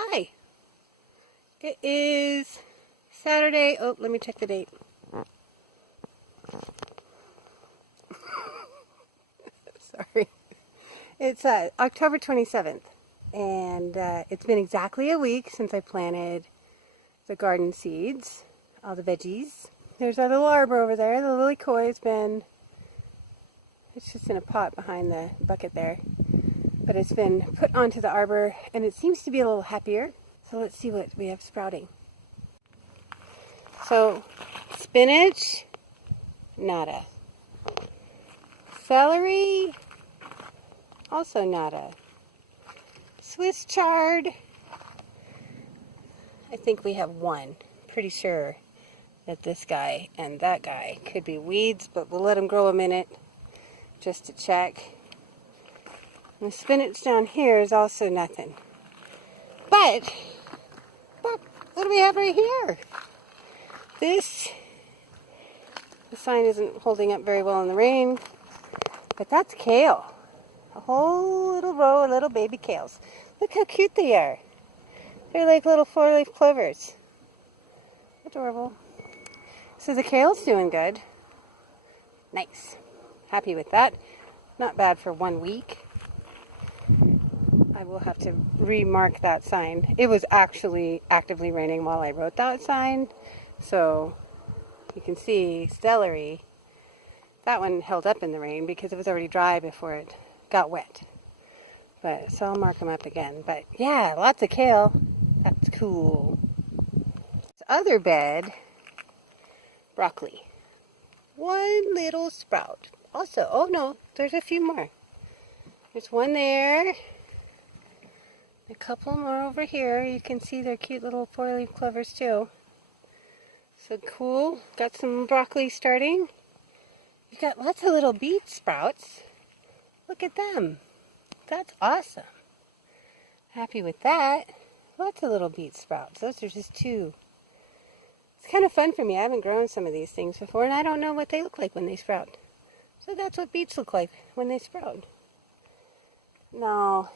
Hi. It is Saturday. Oh, let me check the date. Sorry. It's October 27th. And it's been exactly a week since I planted the garden seeds, all the veggies. There's our little arbor over there. The lily koi has been, it's just in a pot behind the bucket there. But it's been put onto the arbor and it seems to be a little happier. So let's see what we have sprouting. So, spinach, nada. Celery, also nada. Swiss chard, I think we have one. Pretty sure that this guy and that guy could be weeds, but we'll let them grow a minute just to check. And the spinach down here is also nothing. But what do we have right here? The sign isn't holding up very well in the rain, but that's kale. A whole little row of little baby kales. Look how cute they are. They're like little four-leaf clovers. Adorable. So the kale's doing good. Nice. Happy with that. Not bad for 1 week. I will have to remark that sign. It was actually actively raining while I wrote that sign. So you can see celery. That one held up in the rain because it was already dry before it got wet. But so I'll mark them up again. But yeah, lots of kale. That's cool. This other bed, broccoli. One little sprout. Also, oh no, there's a few more. There's one there. A couple more over here. You can see they're cute little four-leaf clovers too. So cool. Got some broccoli starting. You got lots of little beet sprouts. Look at them. That's awesome. Happy with that. Lots of little beet sprouts. Those are just two. It's kind of fun for me. I haven't grown some of these things before, and I don't know what they look like when they sprout. So that's what beets look like when they sprout. Now,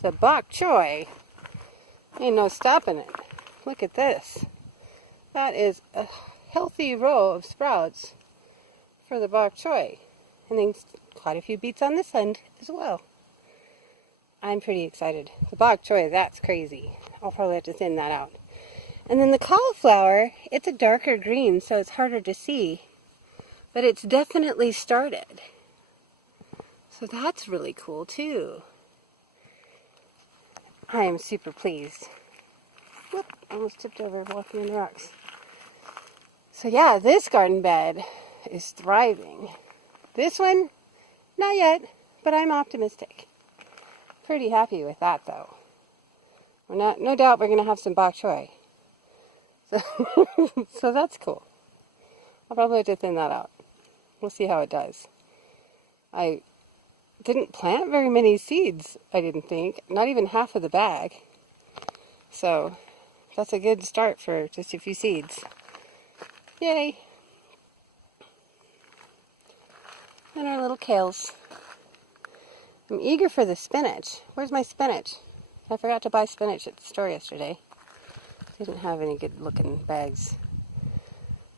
the bok choy, ain't no stopping it. Look at this. That is a healthy row of sprouts for the bok choy. And then quite a few beets on this end as well. I'm pretty excited. The bok choy, that's crazy. I'll probably have to thin that out. And then the cauliflower, it's a darker green, so it's harder to see. But it's definitely started. So that's really cool too. I am super pleased. Whoop, I almost tipped over walking on the rocks. So yeah, this garden bed is thriving. This one, not yet, but I'm optimistic. Pretty happy with that though. No doubt we're going to have some bok choy. So that's cool. I'll probably have to thin that out. We'll see how it does. I didn't plant very many seeds, I didn't think. Not even half of the bag. So that's a good start for just a few seeds. Yay! And our little kales. I'm eager for the spinach. Where's my spinach? I forgot to buy spinach at the store yesterday. Didn't have any good looking bags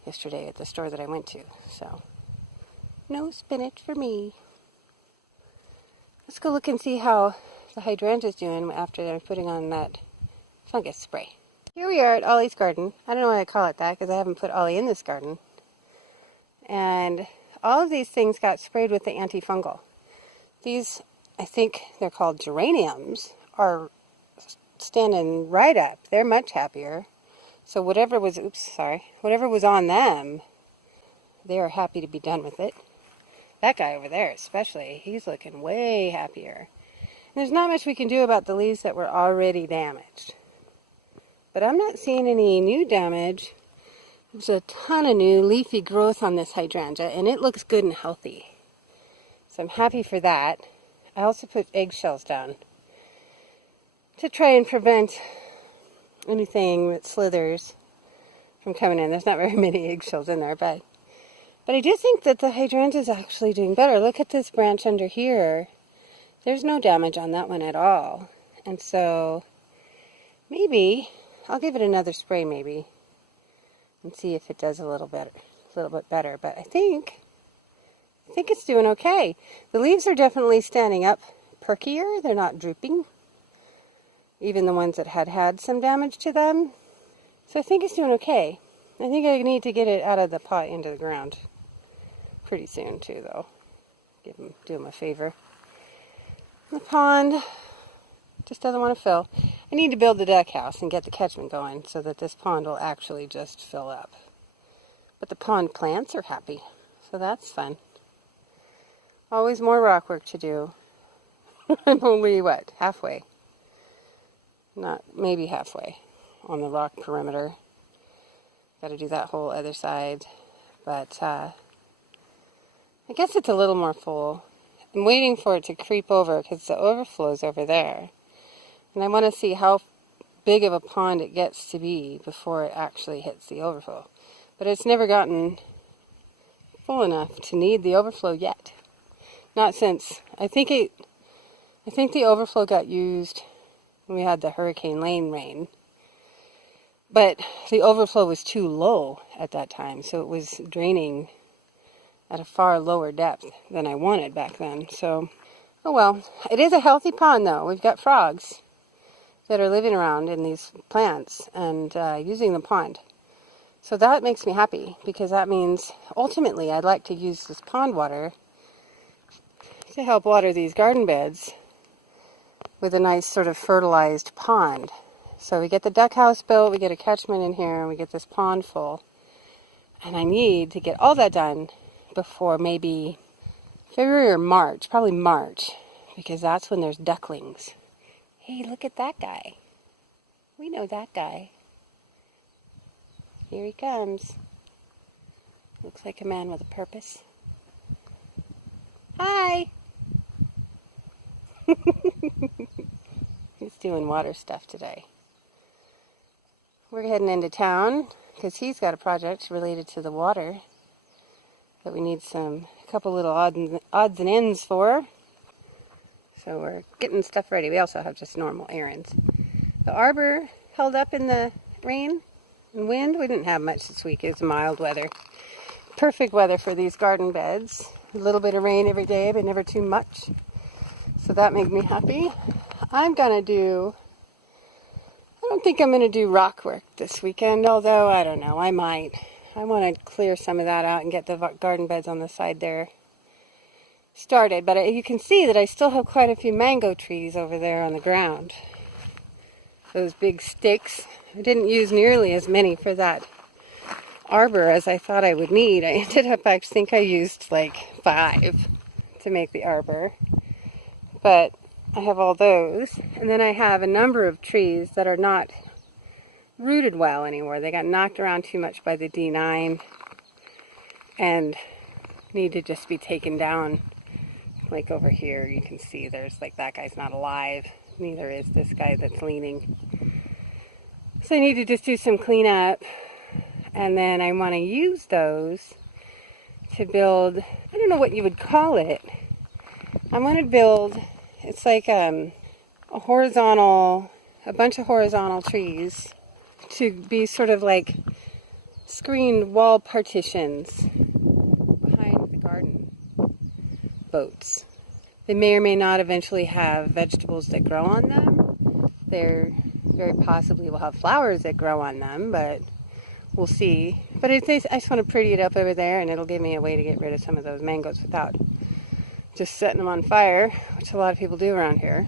yesterday at the store that I went to. So, no spinach for me. Let's go look and see how the hydrangea's doing after they're putting on that fungus spray. Here we are at Ollie's garden. I don't know why I call it that because I haven't put Ollie in this garden. And all of these things got sprayed with the antifungal. These, I think they're called geraniums, are standing right up. They're much happier. So whatever was on them, they are happy to be done with it. That guy over there especially, he's looking way happier. And there's not much we can do about the leaves that were already damaged. But I'm not seeing any new damage. There's a ton of new leafy growth on this hydrangea, and it looks good and healthy. So I'm happy for that. I also put eggshells down to try and prevent anything that slithers from coming in. There's not very many eggshells in there, but I do think that the hydrangea is actually doing better. Look at this branch under here. There's no damage on that one at all. And so maybe I'll give it another spray maybe and see if it does a little bit better. But I think it's doing okay. The leaves are definitely standing up perkier. They're not drooping, even the ones that had some damage to them. So I think it's doing okay. I think I need to get it out of the pot into the ground pretty soon too, though. Do him a favor. The pond just doesn't want to fill. I need to build the duck house and get the catchment going so that this pond will actually just fill up. But the pond plants are happy, so that's fun. Always more rock work to do. I'm only, halfway? Maybe halfway on the rock perimeter. Got to do that whole other side. But I guess it's a little more full. I'm waiting for it to creep over because the overflow's over there. And I want to see how big of a pond it gets to be before it actually hits the overflow. But it's never gotten full enough to need the overflow yet. Not since, I think the overflow got used when we had the Hurricane Lane rain. But the overflow was too low at that time, so it was draining at a far lower depth than I wanted back then. So, oh well. It is a healthy pond though. We've got frogs that are living around in these plants and using the pond. So that makes me happy, because that means ultimately I'd like to use this pond water to help water these garden beds with a nice sort of fertilized pond. So we get the duck house built, we get a catchment in here, and we get this pond full. And I need to get all that done before maybe February or March, probably March, because that's when there's ducklings. Hey, look at that guy. We know that guy. Here he comes. Looks like a man with a purpose. Hi! He's doing water stuff today. We're heading into town because he's got a project related to the water that we need a couple little odds and ends for. So we're getting stuff ready. We also have just normal errands. The arbor held up in the rain and wind. We didn't have much this week. It was mild weather. Perfect weather for these garden beds. A little bit of rain every day, but never too much. So that made me happy. I don't think I'm going to do rock work this weekend, although I don't know, I might. I want to clear some of that out and get the garden beds on the side there started. But you can see that I still have quite a few mango trees over there on the ground. Those big sticks. I didn't use nearly as many for that arbor as I thought I would need. I ended up, I think I used like 5 to make the arbor. But I have all those. And then I have a number of trees that are not rooted well anymore. They got knocked around too much by the D9 and need to just be taken down. Like over here, you can see there's like that guy's not alive. Neither is this guy that's leaning. So I need to just do some cleanup. And then I want to use those to build, I don't know what you would call it. I want to build, it's like a bunch of horizontal trees to be sort of like screened wall partitions behind the garden boats. They may or may not eventually have vegetables that grow on them. They very possibly will have flowers that grow on them, but we'll see. But I just want to pretty it up over there, and it'll give me a way to get rid of some of those mangoes without just setting them on fire, which a lot of people do around here.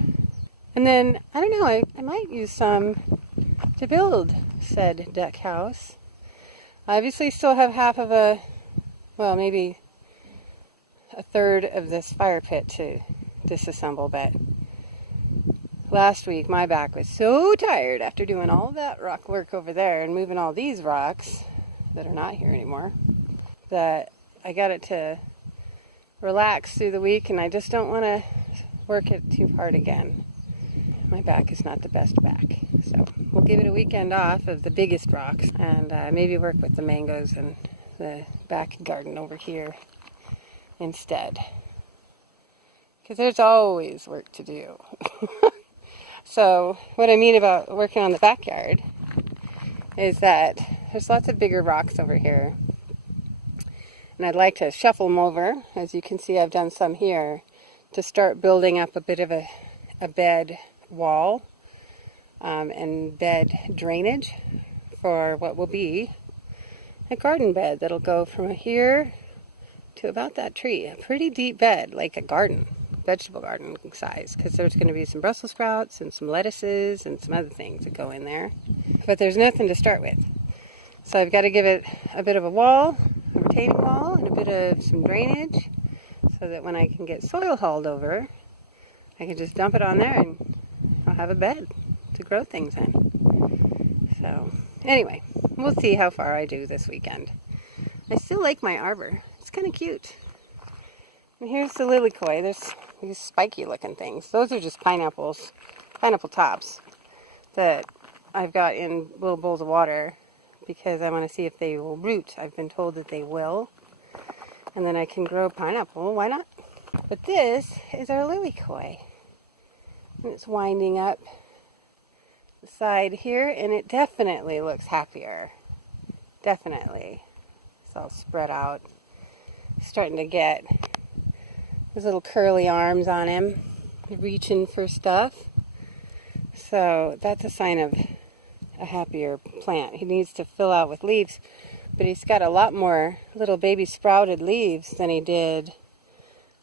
And then, I don't know, I might use some to build said duck house. I obviously still have half of maybe a third of this fire pit to disassemble, but last week my back was so tired after doing all that rock work over there and moving all these rocks that are not here anymore, that I got it to relax through the week, and I just don't want to work it too hard again. My back is not the best back, so we'll give it a weekend off of the biggest rocks and maybe work with the mangoes and the back garden over here instead, because there's always work to do. So what I mean about working on the backyard is that there's lots of bigger rocks over here. And I'd like to shuffle them over. As you can see, I've done some here to start building up a bit of a bed wall and bed drainage for what will be a garden bed that'll go from here to about that tree. A pretty deep bed, like a garden, vegetable garden size, because there's going to be some Brussels sprouts and some lettuces and some other things that go in there. But there's nothing to start with. So I've got to give it a bit of a wall, a retaining wall, and a bit of some drainage, so that when I can get soil hauled over, I can just dump it on there and I'll have a bed to grow things in. So anyway, we'll see how far I do this weekend. I still like my arbor. It's kind of cute. And here's the lilikoi. There's these spiky looking things. Those are just pineapple tops that I've got in little bowls of water because I want to see if they will root. I've been told that they will. And then I can grow pineapple. Why not? But this is our lilikoi. And it's winding up the side here, and it definitely looks happier. Definitely. It's all spread out. Starting to get his little curly arms on him, reaching for stuff. So that's a sign of a happier plant. He needs to fill out with leaves, but he's got a lot more little baby sprouted leaves than he did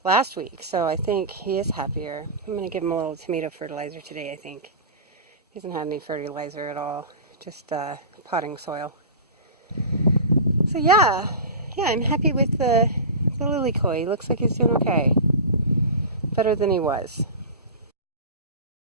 last week. So I think he is happier. I'm going to give him a little tomato fertilizer today, I think. He hasn't had any fertilizer at all, just potting soil. So yeah, I'm happy with the lilikoi. He looks like he's doing okay. Better than he was.